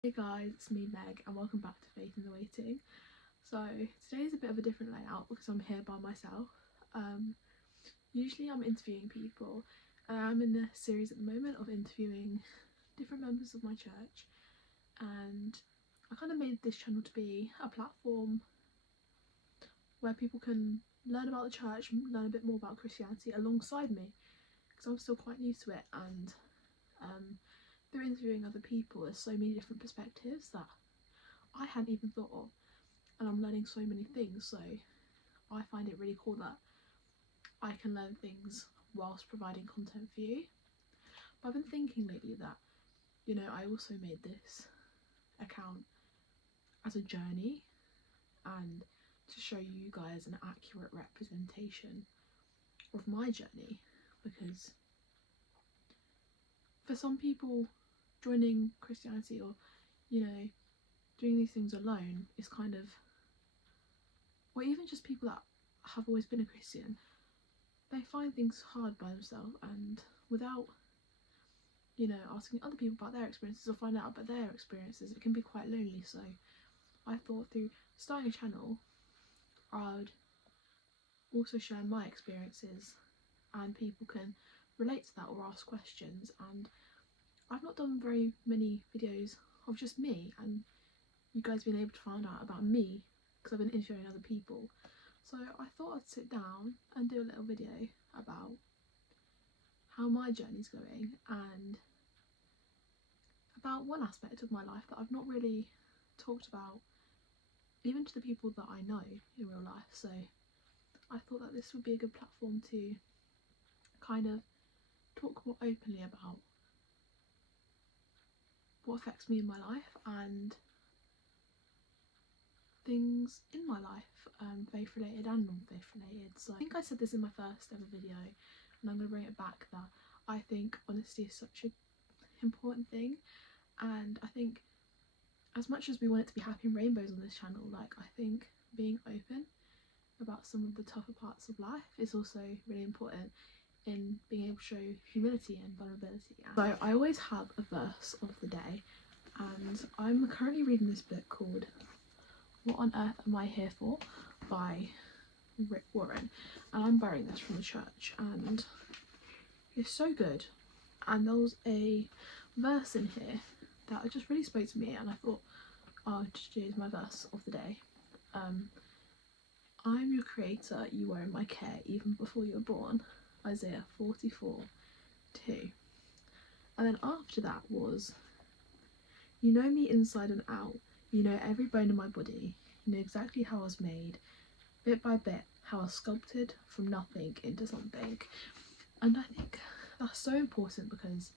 Hey guys, it's me Meg and welcome back to Faith in the Waiting. So today's a bit of a different layout because I'm here by myself. Usually I'm interviewing people and I'm in a series at the moment of interviewing different members of my church, and I kind of made this channel to be a platform where people can learn about the church and learn a bit more about Christianity alongside me, because I'm still quite new to it, and through interviewing other people there's so many different perspectives that I hadn't even thought of, and I'm learning so many things. So I find it really cool that I can learn things whilst providing content for you. But I've been thinking lately that, I also made this account as a journey and to show you guys an accurate representation of my journey, because for some people joining Christianity or doing these things alone is kind of, or even just people that have always been a Christian, they find things hard by themselves, and without asking other people about their experiences or finding out about their experiences, it can be quite lonely. So I thought through starting a channel I'd also share my experiences and people can relate to that or ask questions. And I've not done very many videos of just me and you guys being able to find out about me because I've been interviewing other people. So I thought I'd sit down and do a little video about how my journey's going and about one aspect of my life that I've not really talked about even to the people that I know in real life. So I thought that this would be a good platform to kind of talk more openly about what affects me in my life and things in my life, faith related and non-faith related. So I think I said this in my first ever video and I'm going to bring it back, that I think honesty is such an important thing, and I think as much as we want it to be happy and rainbows on this channel, like, I think being open about some of the tougher parts of life is also really important in being able to show humility and vulnerability. So I always have a verse of the day, and I'm currently reading this book called What on Earth Am I Here For by Rick Warren, and I'm borrowing this from the church and it's so good. And there was a verse in here that just really spoke to me, and I thought I'll just use my verse of the day. I'm your creator, you were in my care even before you were born. Isaiah 44:2. And then after that was, you know me inside and out, you know every bone in my body, you know exactly how I was made, bit by bit, how I was sculpted from nothing into something. And I think that's so important because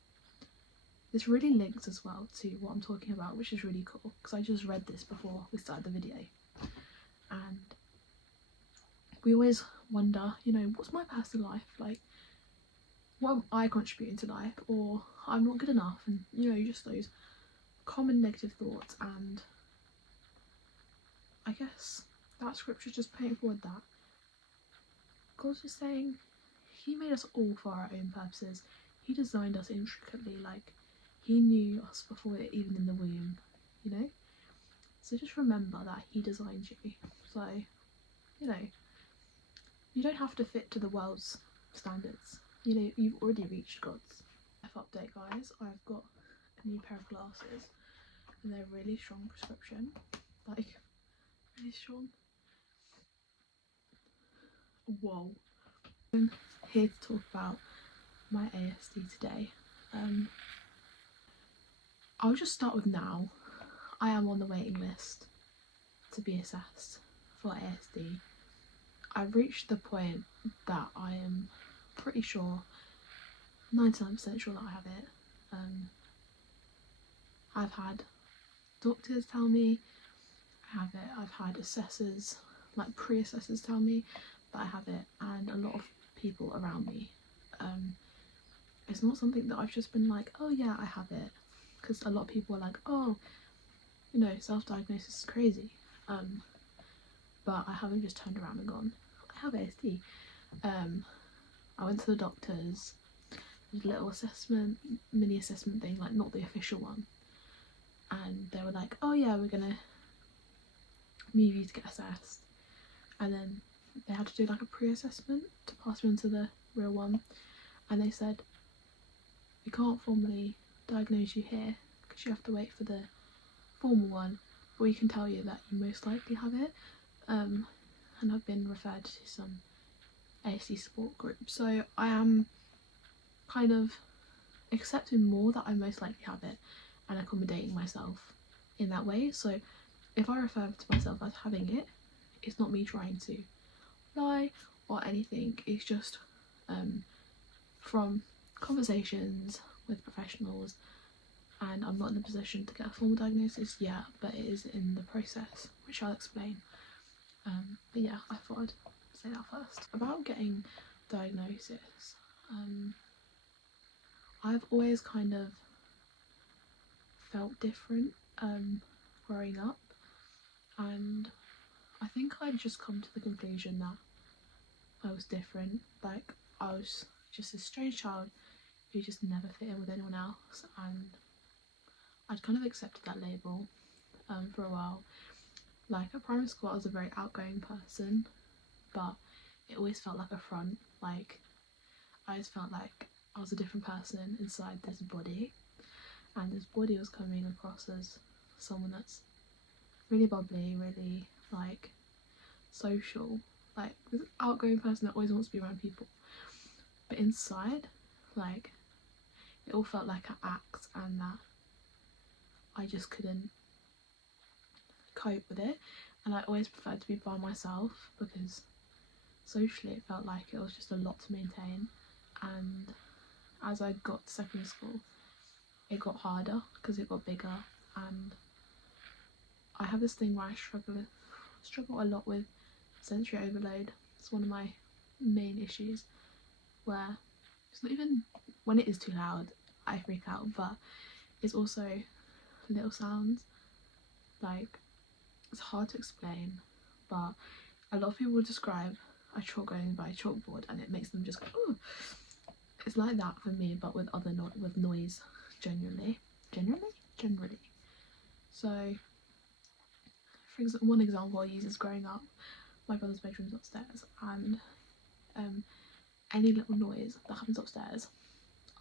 this really links as well to what I'm talking about, which is really cool because I just read this before we started the video. And we always wonder, what's my personal life like? What am I contributing to life? Or I'm not good enough, and just those common negative thoughts. And I guess that scripture's just putting forward that God's just saying he made us all for our own purposes. He designed us intricately, like he knew us before even in the womb, so just remember that he designed you. So you don't have to fit to the world's standards. You've already reached God's. Update, guys, I've got a new pair of glasses and they're really strong prescription, like really strong. Whoa. I'm here to talk about my ASD today. I'll just start with now. I am on the waiting list to be assessed for ASD. I've reached the point that I am pretty sure, 99% sure that I have it. I've had doctors tell me I have it. I've had assessors, like pre-assessors, tell me that I have it, and a lot of people around me. It's not something that I've just been like, oh yeah, I have it, because a lot of people are like, oh, self-diagnosis is crazy. But I haven't just turned around and gone, I have ASD. I went to the doctors, did a little assessment, mini assessment thing, like not the official one, and they were like, oh yeah, we're gonna move you to get assessed, and then they had to do like a pre-assessment to pass me into the real one, and they said we can't formally diagnose you here because you have to wait for the formal one, but we can tell you that you most likely have it, and I've been referred to some ASD support groups, so I am kind of accepting more that I most likely have it and accommodating myself in that way. So if I refer to myself as having it, it's not me trying to lie or anything, it's just from conversations with professionals, and I'm not in the position to get a formal diagnosis yet, but it is in the process, which I'll explain. But yeah, I thought I'd say that first. About getting diagnosis, I've always kind of felt different growing up, and I think I'd just come to the conclusion that I was different. Like, I was just a strange child who just never fit in with anyone else, and I'd kind of accepted that label for a while. Like, at primary school I was a very outgoing person, but it always felt like a front. Like, I always felt like I was a different person inside this body, and this body was coming across as someone that's really bubbly, really like social, like this outgoing person that always wants to be around people, but inside, like, it all felt like an act, and that I just couldn't cope with it, and I always preferred to be by myself because socially it felt like it was just a lot to maintain. And as I got to secondary school, it got harder because it got bigger, and I have this thing where I struggle a lot with sensory overload. It's one of my main issues, where it's not even when it is too loud I freak out, but it's also little sounds. Like, it's hard to explain, but a lot of people will describe a chalk going by a chalkboard and it makes them just go, ooh. It's like that for me, but with with noise, generally. So, one example I use is growing up, my brother's bedroom's upstairs, and any little noise that happens upstairs,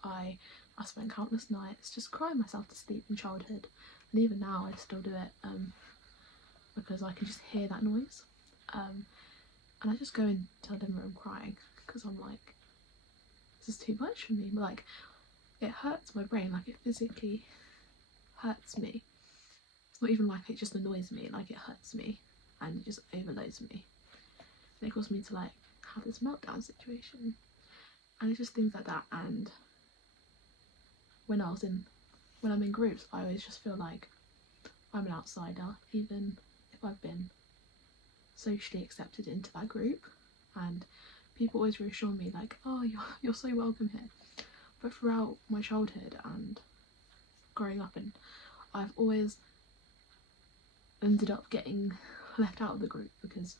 I spent countless nights just crying myself to sleep in childhood, and even now I still do it because I can just hear that noise, and I just go into the living room crying because I'm like, this is too much for me. But like, it hurts my brain, like it physically hurts me. It's not even like it just annoys me, like it hurts me and it just overloads me, and it causes me to like have this meltdown situation, and it's just things like that. And when I'm in groups, I always just feel like I'm an outsider, even if I've been socially accepted into that group, and people always reassure me like, oh, you're so welcome here. But throughout my childhood and growing up, and I've always ended up getting left out of the group because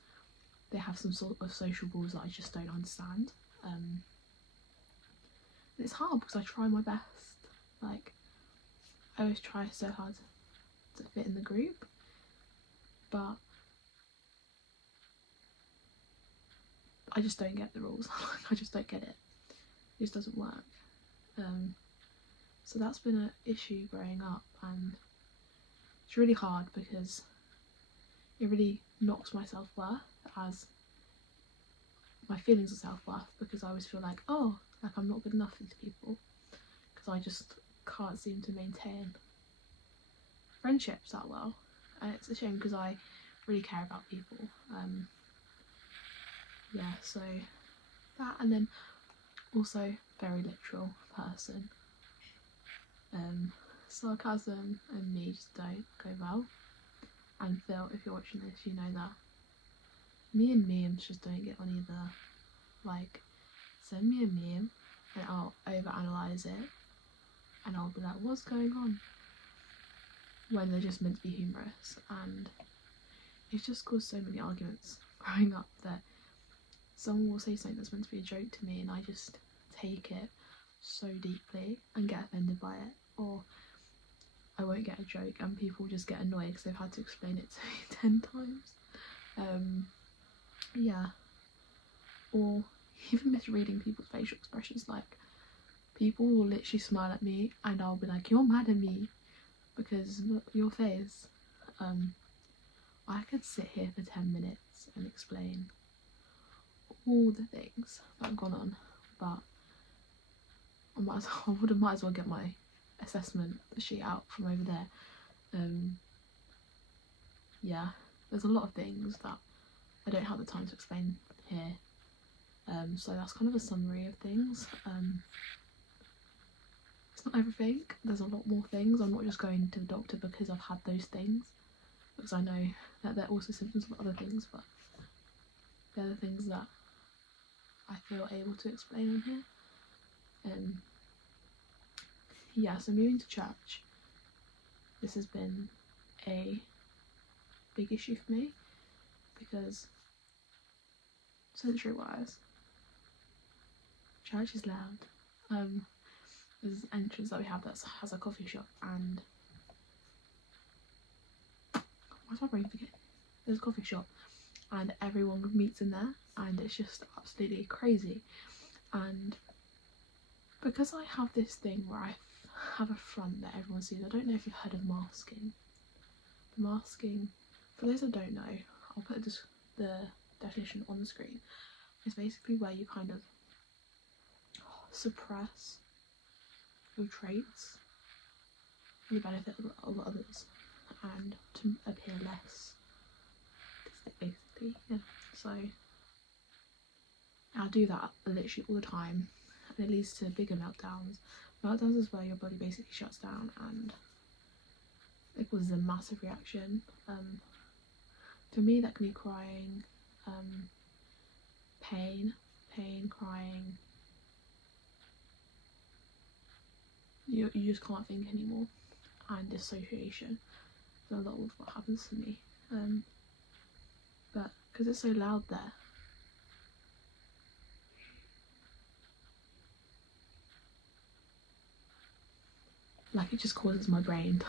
they have some sort of social rules that I just don't understand. And it's hard because I try my best, like I always try so hard to fit in the group, but I just don't get the rules. I just don't get it. It just doesn't work. So that's been an issue growing up, and it's really hard because it really knocks my self-worth, as my feelings of self-worth, because I always feel like, oh, like I'm not good enough for these people, because I just can't seem to maintain friendships that well. And it's a shame because I really care about people. Yeah, so that, and then also very literal person. Sarcasm and me just don't go well. And Phil, if you're watching this, you know that me and memes just don't get on either. Like, send me a meme and I'll overanalyze it, and I'll be like, what's going on? When they're just meant to be humorous, and it's just caused so many arguments growing up that someone will say something that's meant to be a joke to me and I just take it so deeply and get offended by it, or I won't get a joke and people just get annoyed because they've had to explain it to me 10 times. Yeah. Or even misreading people's facial expressions. Like, people will literally smile at me and I'll be like, you're mad at me because look your face. I could sit here for 10 minutes and explain all the things that have gone on, but I might as well get my assessment sheet out from over there. Yeah, there's a lot of things that I don't have the time to explain here. So that's kind of a summary of things. It's not everything, there's a lot more things. I'm not just going to the doctor because I've had those things, because I know that they're also symptoms of other things, but they're the things that I feel able to explain on here. Yeah, so moving to church, this has been a big issue for me because sensory wise, church is loud. There's an entrance that we have that has a coffee shop, and why's my brain forgetting? There's a coffee shop and everyone meets in there and it's just absolutely crazy. And because I have this thing where I have a front that everyone sees, I don't know if you've heard of masking. The masking, for those that don't know, I'll put the definition on the screen. It's basically where you kind of suppress your traits for the benefit of others and to appear less, basically. Yeah. So I do that literally all the time, and it leads to bigger meltdowns. Meltdowns is where your body basically shuts down and it causes a massive reaction. For me, that can be crying, pain, crying. You just can't think anymore, and dissociation is a lot of what happens to me. But because it's so loud there, like, it just causes my brain.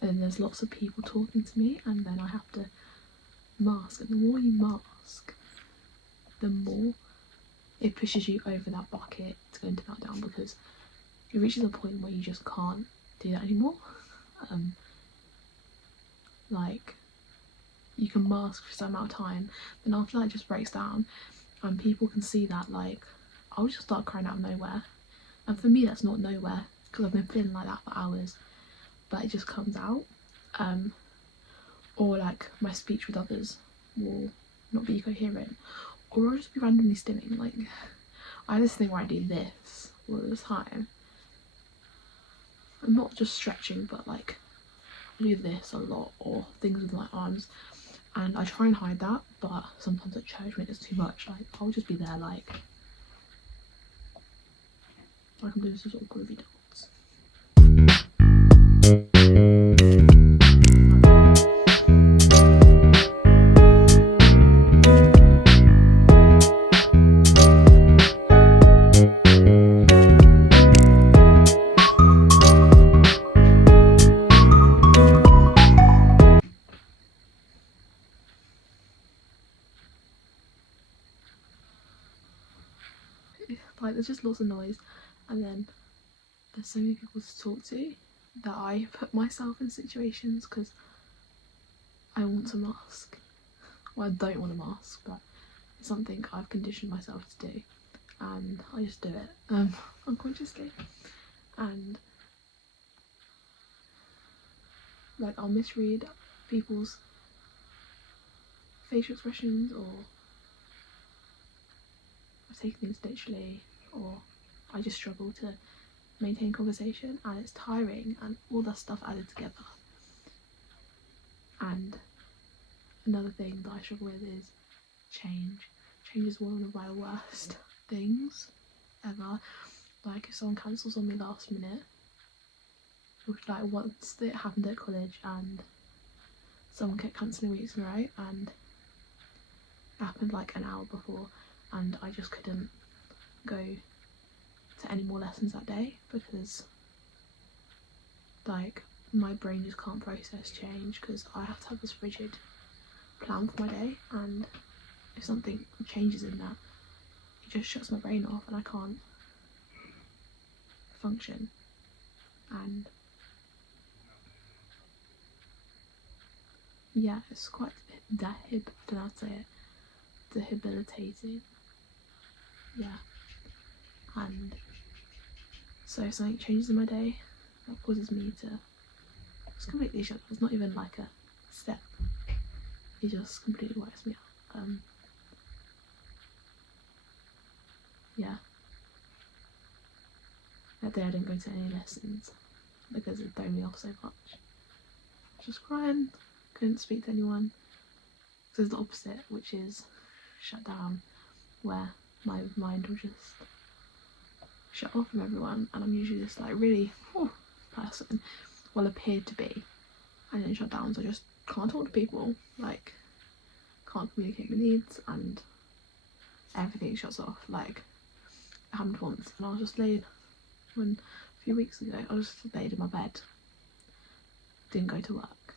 And then there's lots of people talking to me, and then I have to mask. And the more you mask, the more it pushes you over that bucket to go into meltdown, because it reaches a point where you just can't do that anymore. Like, you can mask for some amount of time, then after that it just breaks down, and people can see that. Like, I'll just start crying out of nowhere, and for me that's not nowhere because I've been feeling like that for hours, but it just comes out. Or like my speech with others will not be coherent, or I'll just be randomly stimming. Like, I have this thing where I do this all the time. I'm not just stretching, but like I do this a lot, or things with my arms, and I try and hide that, but sometimes at church when it's too much, like, I'll just be there like I'm doing some sort of groovy dance. Like, there's just lots of noise, and then there's so many people to talk to that I put myself in situations because I want to mask. Well, I don't want to mask, but it's something I've conditioned myself to do, and I just do it unconsciously. And like, I'll misread people's facial expressions, or I take things literally, or I just struggle to maintain conversation, and it's tiring, and all that stuff added together. And another thing that I struggle with is change. Change is one of my worst things ever. Like, if someone cancels on me last minute, which, like, once it happened at college, and someone kept cancelling weeks in a row, and it happened like an hour before, and I just couldn't go to any more lessons that day because, like, my brain just can't process change because I have to have this rigid plan for my day, and if something changes in that, it just shuts my brain off and I can't function. And yeah, it's quite I don't know how to say it, debilitating. Yeah, and so if something changes in my day, that causes me to just completely shut down. It's not even like a step, it just completely wipes me out. Yeah, that day I didn't go to any lessons because it threw me off so much. Just crying, couldn't speak to anyone. So it's the opposite, which is shut down, where my mind will just shut off from everyone, and I'm usually this like really person, well appeared to be, and then shut down, so I just can't talk to people, like can't communicate my needs, and everything shuts off. Like it happened once, and I was just laid a few weeks ago. I was just laid in my bed, didn't go to work,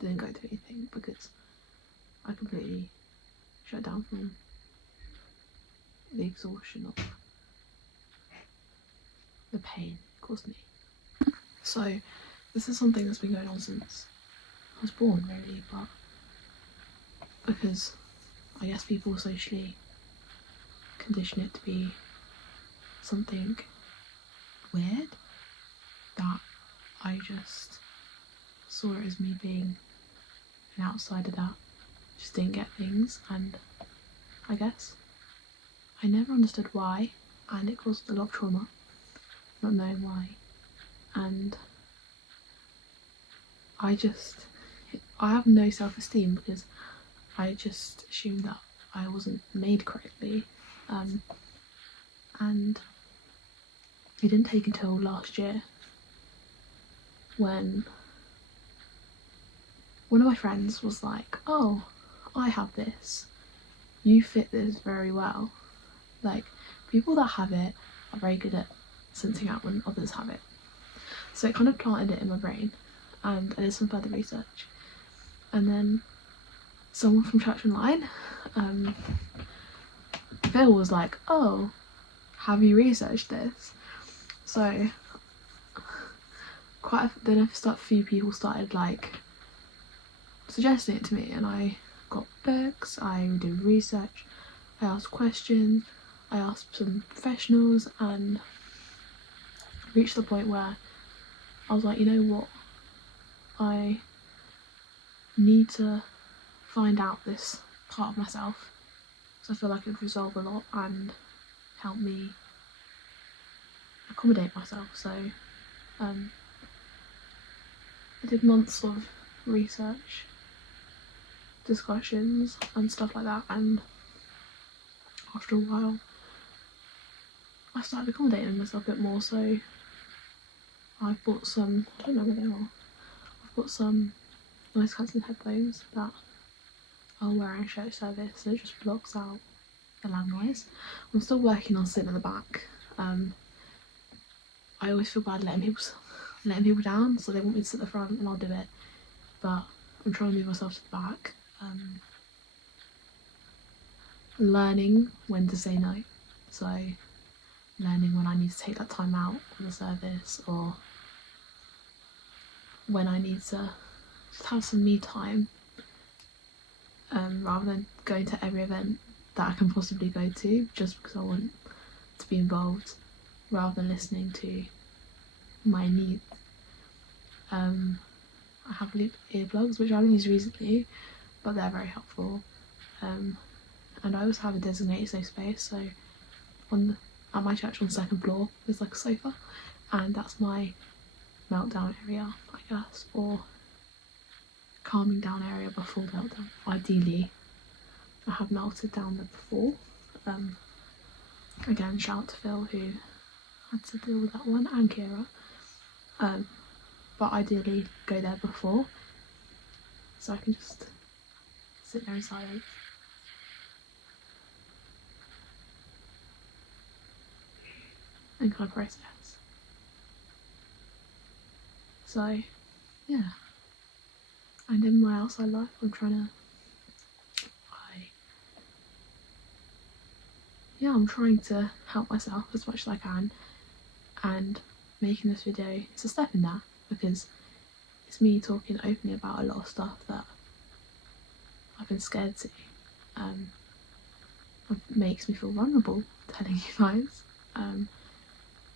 didn't go to anything because I completely shut down from the exhaustion of the pain it caused me. So this is something that's been going on since I was born, really, but because I guess people socially condition it to be something weird, that I just saw it as me being an outsider that just didn't get things, and I guess I never understood why, and it caused a lot of trauma, not knowing why, and I have no self-esteem because I just assumed that I wasn't made correctly, and it didn't take until last year when one of my friends was like, oh, I have this, you fit this very well. Like, people that have it are very good at sensing out when others have it. So it kind of planted it in my brain, and I did some further research, and then someone from Church Online, Phil, was like, oh, have you researched this? So then a few people started like suggesting it to me, and I got books, I did research, I asked questions, I asked some professionals, and reached the point where I was like, you know what, I need to find out this part of myself, because I feel like it would resolve a lot and help me accommodate myself. So I did months of research, discussions and stuff like that, and after a while I started accommodating myself a bit more. So I've bought some, I don't know where they are, I've got some noise cancelling headphones that I'll wear in church service, so it just blocks out the loud noise. I'm still working on sitting at the back. I always feel bad letting people down, so they want me to sit at the front and I'll do it, but I'm trying to move myself to the back. Learning when to say no, so learning when I need to take that time out for the service, or when I need to just have some me time, rather than going to every event that I can possibly go to just because I want to be involved, rather than listening to my needs. I have earplugs, which I haven't used recently, but they're very helpful. And I also have a designated safe space, so at my church on the second floor there's like a sofa, and that's my meltdown area, I guess, or calming down area before meltdown. Ideally I have melted down there before. Again, shout out to Phil who had to deal with that one, and Kira, but ideally go there before so I can just sit there in silence. And kind of process. So yeah, and in my outside life I'm trying to help myself as much as I can, and making this video is a step in that, because it's me talking openly about a lot of stuff that I've been scared to. It makes me feel vulnerable telling you guys, because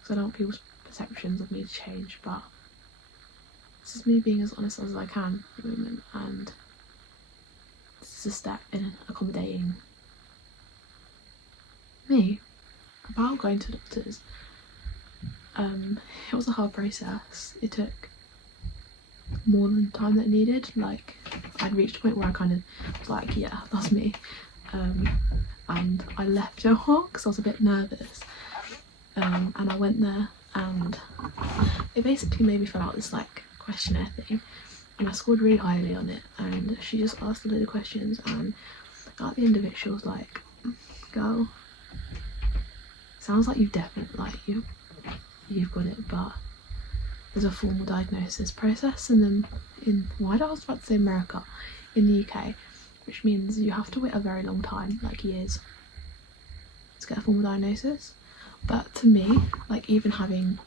I don't want people's perceptions of me to change, but this is me being as honest as I can at the moment, and this is a step in accommodating me. About going to doctors, it was a hard process. It took more than the time that it needed. Like, I'd reached a point where I kind of was like, yeah, that's me, and I left it because I was a bit nervous, and I went there, and it basically made me fill out this like questionnaire thing, and I scored really highly on it, and she just asked a load of questions, and at the end of it she was like, girl, sounds like you've got it, but there's a formal diagnosis process, and then I was about to say America, in the UK, which means you have to wait a very long time, like years, to get a formal diagnosis. But to me, like, even having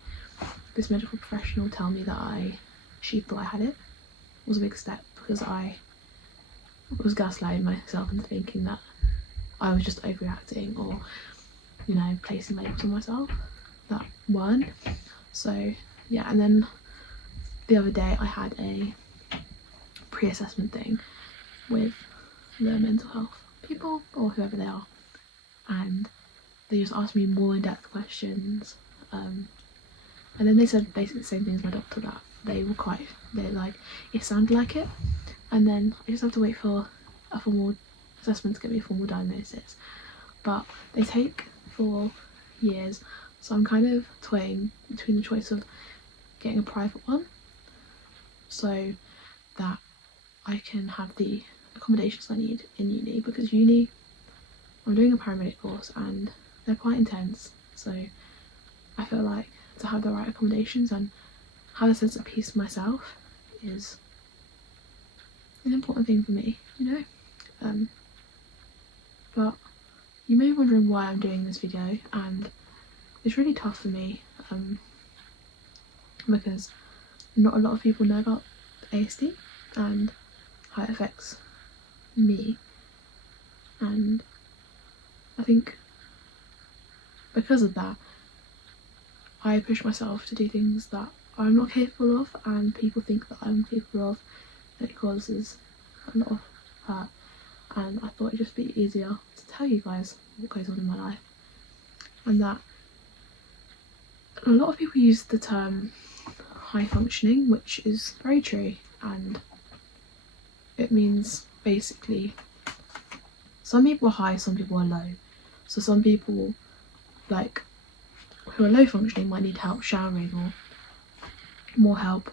this medical professional tell me that she thought I had it was a big step, because I was gaslighting myself into thinking that I was just overreacting, or, you know, placing labels on myself that weren't. So yeah, and then the other day I had a pre-assessment thing with the mental health people, or whoever they are, and they just asked me more in-depth questions, and then they said basically the same thing as my doctor, that they're like, it sounded like it, and then I just have to wait for a formal assessment to get me a formal diagnosis, but they take 4 years, so I'm kind of toying between the choice of getting a private one so that I can have the accommodations I need in uni, because uni, I'm doing a paramedic course and they're quite intense, so I feel like to have the right accommodations and have a sense of peace myself is an important thing for me, you know. But you may be wondering why I'm doing this video, and it's really tough for me, because not a lot of people know about ASD and how it affects me, and I think because of that I push myself to do things that I'm not capable of, and people think that I'm capable of, and it causes a lot of hurt, and I thought it'd just be easier to tell you guys what goes on in my life. And that a lot of people use the term high functioning, which is very true, and it means basically some people are high, some people are low. So some people, like, who are low functioning might need help showering or more help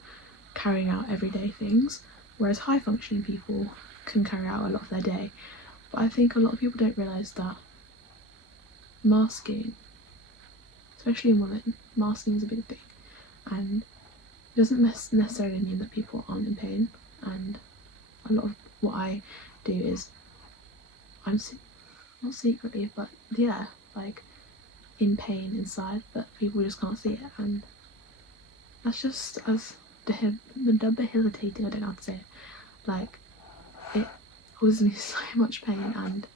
carrying out everyday things, whereas high functioning people can carry out a lot of their day. But I think a lot of people don't realise that masking, especially in women, masking is a big thing, and it doesn't necessarily mean that people aren't in pain. And a lot of what I do is I'm not secretly, but yeah, like, in pain inside, but people just can't see it, and that's just as debilitating, I don't know how to say it, like, it causes me so much pain and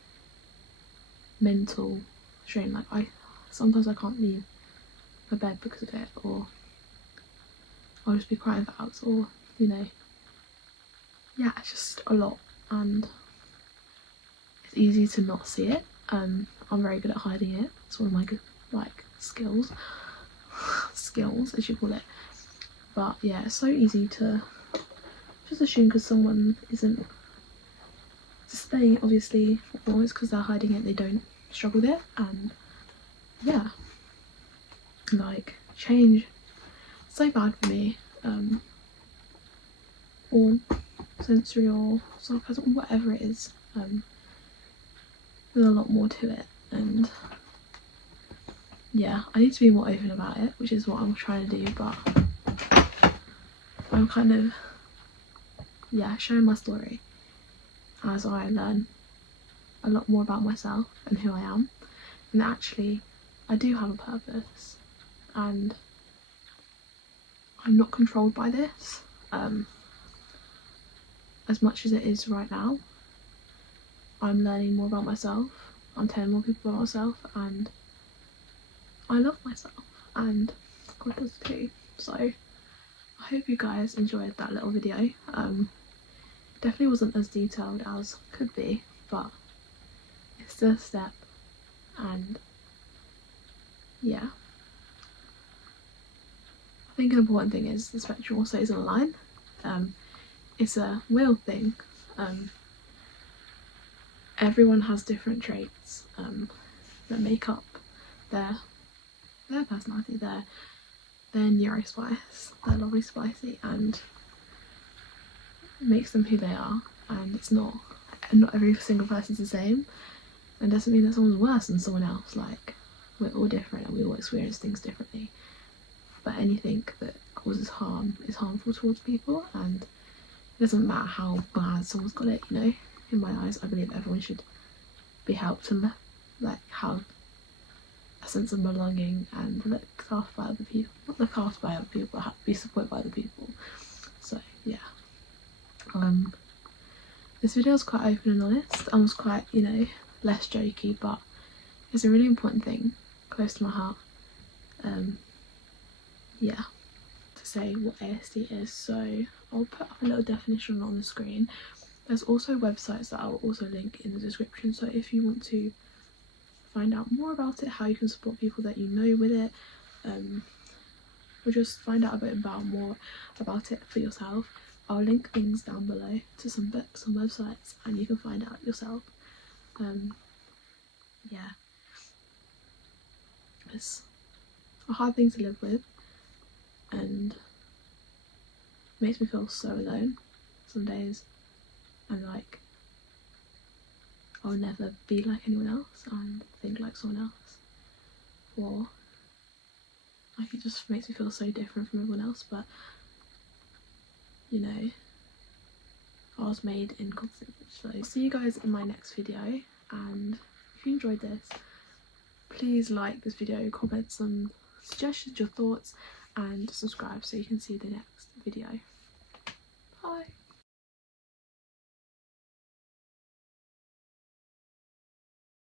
mental strain. Like, sometimes I can't leave my bed because of it, or I'll just be crying for hours, or, you know, yeah, it's just a lot, and it's easy to not see it. I'm very good at hiding it. It's one of my good, like, skills as you call it. But yeah, it's so easy to just assume because someone isn't staying, obviously, or it's because they're hiding it, they don't struggle with it. And yeah, like, change, so bad for me, or sensory or sarcasm, whatever it is. There's a lot more to it, and yeah, I need to be more open about it, which is what I'm trying to do, but I I'm kind of, yeah, sharing my story as I learn a lot more about myself and who I am, and that actually I do have a purpose, and I'm not controlled by this as much as it is right now. I'm learning more about myself, I'm telling more people about myself, and I love myself, and God does too. So I hope you guys enjoyed that little video. Definitely wasn't as detailed as could be, but it's still a step, and yeah. I think an important thing is the spectrum also isn't a line. It's a will thing. Everyone has different traits that make up their personality, their neurospice, their lovely spicy, and makes them who they are. And it's not every single person's the same, and doesn't mean that someone's worse than someone else. Like, we're all different and we all experience things differently, but anything that causes harm is harmful towards people, and it doesn't matter how bad someone's got it, you know. In my eyes, I believe everyone should be helped and like have a sense of belonging and looked after by other people. Not look after by other people, but be supported by other people. So yeah. This video was quite open and honest. I was quite, you know, less jokey, but it's a really important thing close to my heart. Yeah, to say what ASD is. So I'll put up a little definition on the screen. There's also websites that I'll also link in the description, so if you want to find out more about it, how you can support people that you know with it, or just find out a bit more about it for yourself, I'll link things down below to some books and websites, and you can find out yourself. Yeah, it's a hard thing to live with, and makes me feel so alone some days, and like I'll never be like anyone else and think like someone else, or like it just makes me feel so different from everyone else. But you know, I was made in constant. So I'll see you guys in my next video, and if you enjoyed this, please like this video, comment some suggestions, your thoughts, and subscribe so you can see the next video. Bye.